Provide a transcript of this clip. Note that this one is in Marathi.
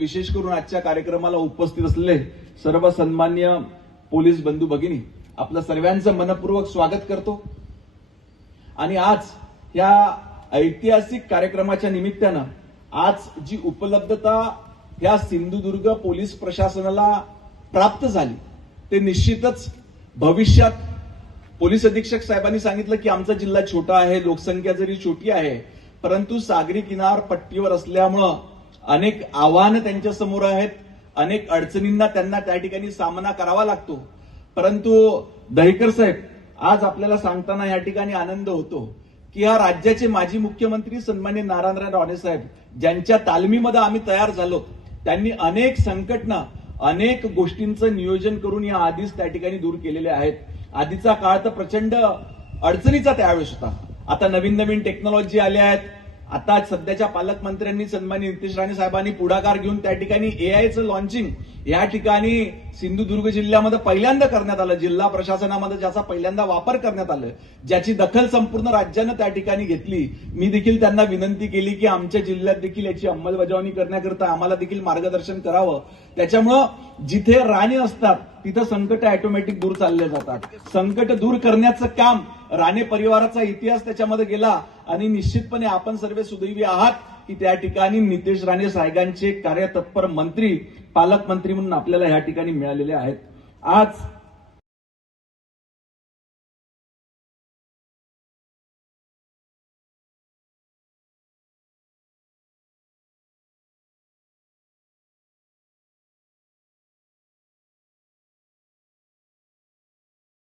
विशेष करून आजच्या कार्यक्रमाला उपस्थित असलेले सर्व सन्मान्य पोलीस बंधू भगिनी, आपलं सर्वांचं मनपूर्वक स्वागत करतो। आणि आज या ऐतिहासिक कार्यक्रमाच्या निमित्तानं आज जी उपलब्धता या सिंधुदुर्ग पोलीस प्रशासनाला प्राप्त झाली ते निश्चितच भविष्यात पोलीस अधीक्षक साहेबांनी सांगितलं की आमचा जिल्हा छोटा आहे, लोकसंख्या जरी छोटी आहे, परंतु सागरी किनारपट्टीवर असल्यामुळं अनेक आव्हानं त्यांच्या समोर आहेत, अनेक अडचणींना त्यांना त्या ठिकाणी सामना करावा लागतो। परंतु दहिकर साहेब, आज आपल्याला सांगताना या ठिकाणी आनंद होतो की या राज्याचे माजी मुख्यमंत्री सन्माननीय नारायणराव राणे साहेब, ज्यांच्या तालमीमध्ये आम्ही तयार झालो, त्यांनी अनेक संकटना अनेक गोष्टींचं नियोजन करून या आधीच त्या ठिकाणी दूर केलेले आहेत। आधीचा काळ तर प्रचंड अडचणीचा त्यावेळेस होता। आता नवीन नवीन टेक्नॉलॉजी आल्या आहेत। आता सध्याच्या पालकमंत्र्यांनी सन्माननीय नितेश राणे साहेबांनी पुढाकार घेऊन त्या ठिकाणी एआयचं लॉन्चिंग या ठिकाणी सिंधुदुर्ग जिल्ह्यामध्ये पहिल्यांदा करण्यात आलं। जिल्हा प्रशासनामध्ये ज्याचा पहिल्यांदा वापर करण्यात आलं, ज्याची दखल संपूर्ण राज्यानं त्या ठिकाणी घेतली। मी देखील त्यांना विनंती केली की आमच्या जिल्ह्यात देखील याची अंमलबजावणी करण्याकरता आम्हाला देखील मार्गदर्शन करावं। त्याच्यामुळं जिथे राणे असतात तिथं संकट ऑटोमॅटिक दूर चालले जातात। संकट दूर करण्याचं काम राणे परिवाराचा इतिहास त्याच्यामध्ये गेला आणि निश्चितपणे आपण सर्व सुदैवी आहात की त्या ठिकाणी नितेश राणे साहेबांचे कार्यतत्पर मंत्री, पालकमंत्री म्हणून आपल्याला या ठिकाणी मिळालेले आहेत। आज